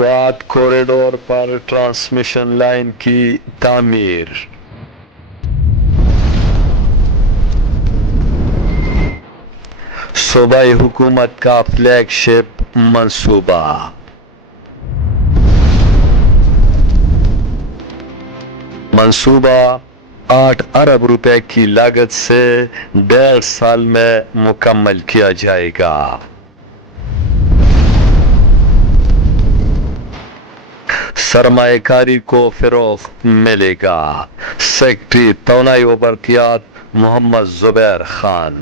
Swat corridor پر transmission line کی تعمیر۔ صوبائی حکومت کا فلیگ شپ منصوبہ۔ 8 ارب روپے کی لاگت سے 1.5 سال میں مکمل کیا جائے گا۔ سرمایہ کاری کو فروغ ملے گا۔ سیکرٹری توانائی و برقیات محمد زبیر خان۔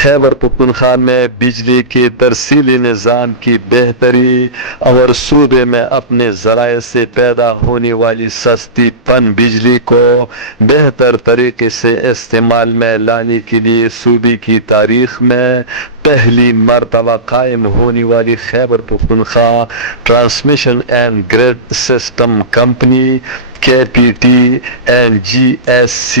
خیبر پختونخوا میں بجلی کے ترسیلی نظام کی بہتری اور صوبے میں اپنے ذرائع سے پیدا ہونے والی سستی پن بجلی کو بہتر طریقے سے استعمال میں لانے کے لیے صوبے کی تاریخ میں پہلی مرتبہ قائم ہونے والی Khyber Pakhtunkhwa transmission and grid system company KPTNGSC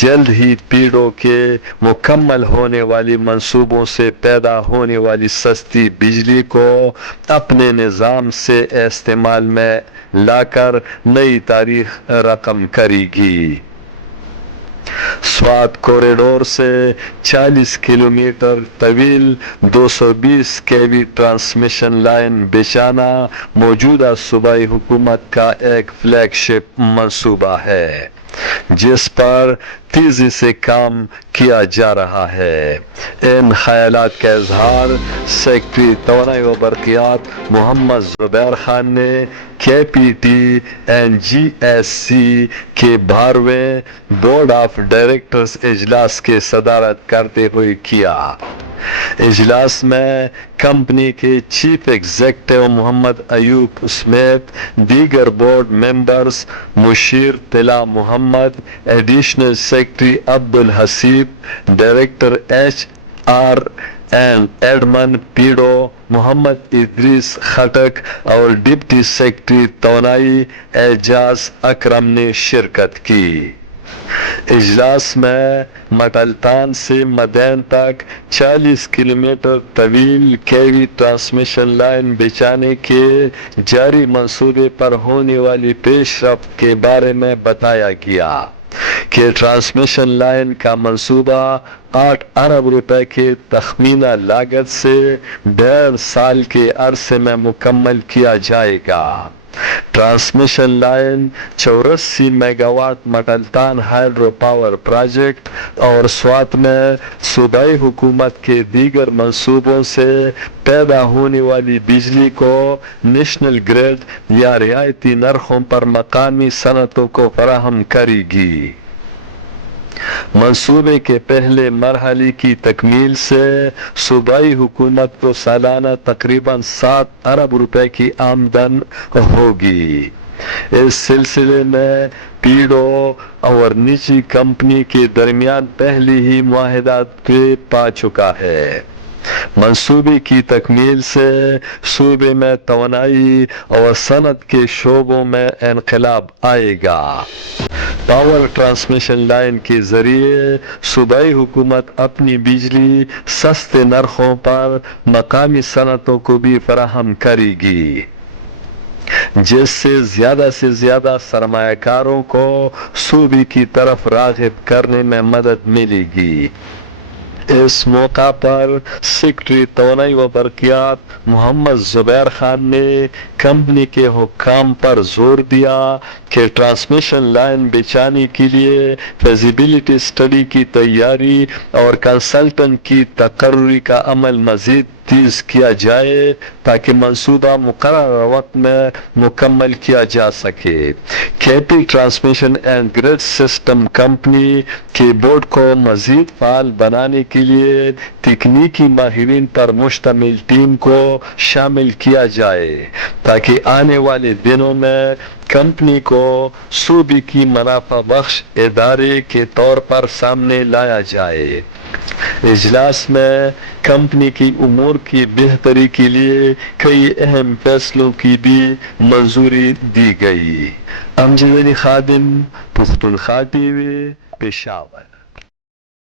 جلد ہی پیڑوں کے مکمل ہونے والی منصوبوں سے پیدا ہونے والی سستی بجلی کو اپنے نظام سے استعمال میں لا کر نئی تاریخ رقم کرے گی۔ سوات کوریڈور سے 40 کلومیٹر طویل 220 kV ٹرانسمیشن لائن بچھانا موجودہ صوبائی حکومت کا ایک فلیگ شپ منصوبہ ہے، جس پر تیزی سے کام کیا جا رہا ہے۔ ان خیالات کا اظہار سیکرٹری توانائی و برقیات محمد زبیر خان نے KPTNGSC کے 12ویں بورڈ آف ڈائریکٹرز اجلاس کی صدارت کرتے ہوئے کیا۔ اجلاس میں کمپنی کے چیف ایگزیکٹو محمد ایوب سمیت دیگر بورڈ ممبرز، مشیر Talat Muhammad, additional secretary Abdulhaseeb, director HR and admin PEDO Muhammad Idrees Khattak اور ڈپٹی سیکرٹری توانائی اعجاز اکرم نے شرکت کی۔ اجلاس میں مٹلتان سے مدین تک 40 کلومیٹر طویل KV ٹرانسمیشن لائن بچھانے کے جاری منصوبے پر ہونے والی پیش رفت کے بارے میں بتایا گیا کہ ٹرانسمیشن لائن کا منصوبہ 8 ارب روپے کے تخمینہ لاگت سے 1.5 سال کے عرصے میں مکمل کیا جائے گا۔ Transmission line 84 megawatt Matiltan hydro power project اور سوات میں صوبائی حکومت کے دیگر منصوبوں سے پیدا ہونے والی بجلی کو نیشنل گریڈ یا رعایتی نرخوں پر مقامی صنعتوں کو فراہم کرے گی۔ منصوبے کے پہلے مرحلے کی تکمیل سے صوبائی حکومت کو سالانہ تقریباً 7 ارب روپے کی آمدن ہوگی۔ اس سلسلے میں پیڈو اور نجی کمپنی کے درمیان پہلے ہی معاہدات طے پا چکا ہے۔ منصوبے کی تکمیل سے صوبے میں توانائی اور صنعت کے شعبوں میں انقلاب آئے گا۔ پاور ٹرانسمیشن لائن کے ذریعے صوبائی حکومت اپنی بجلی سستے نرخوں پر مقامی صنعتوں کو بھی فراہم کرے گی، جس سے زیادہ سرمایہ کاروں کو صوبے کی طرف راغب کرنے میں مدد ملے گی۔ اس موقع پر سیکرٹری توانائی و برقیات محمد زبیر خان نے کمپنی کے حکام پر زور دیا کہ ٹرانسمیشن لائن بچھانے کے لیے فیزیبلٹی اسٹڈی کی تیاری اور کنسلٹنٹ کی تقرری کا عمل مزید تیز کیا جائے تاکہ منصوبہ مقررہ وقت میں مکمل کیا جا سکے۔ KP transmission and grid system company کے بورڈ کو مزید فعال بنانے کے لیے تکنیکی ماہرین پر مشتمل ٹیم کو شامل کیا جائے تاکہ آنے والے دنوں میں کمپنی کو صوبے کی منافع بخش ادارے کے طور پر سامنے لایا جائے۔ اجلاس میں کمپنی کی امور کی بہتری کے لیے کئی اہم فیصلوں کی بھی منظوری دی گئی۔ امجد علی خادم، پختونخوا ٹی وی، پشاور۔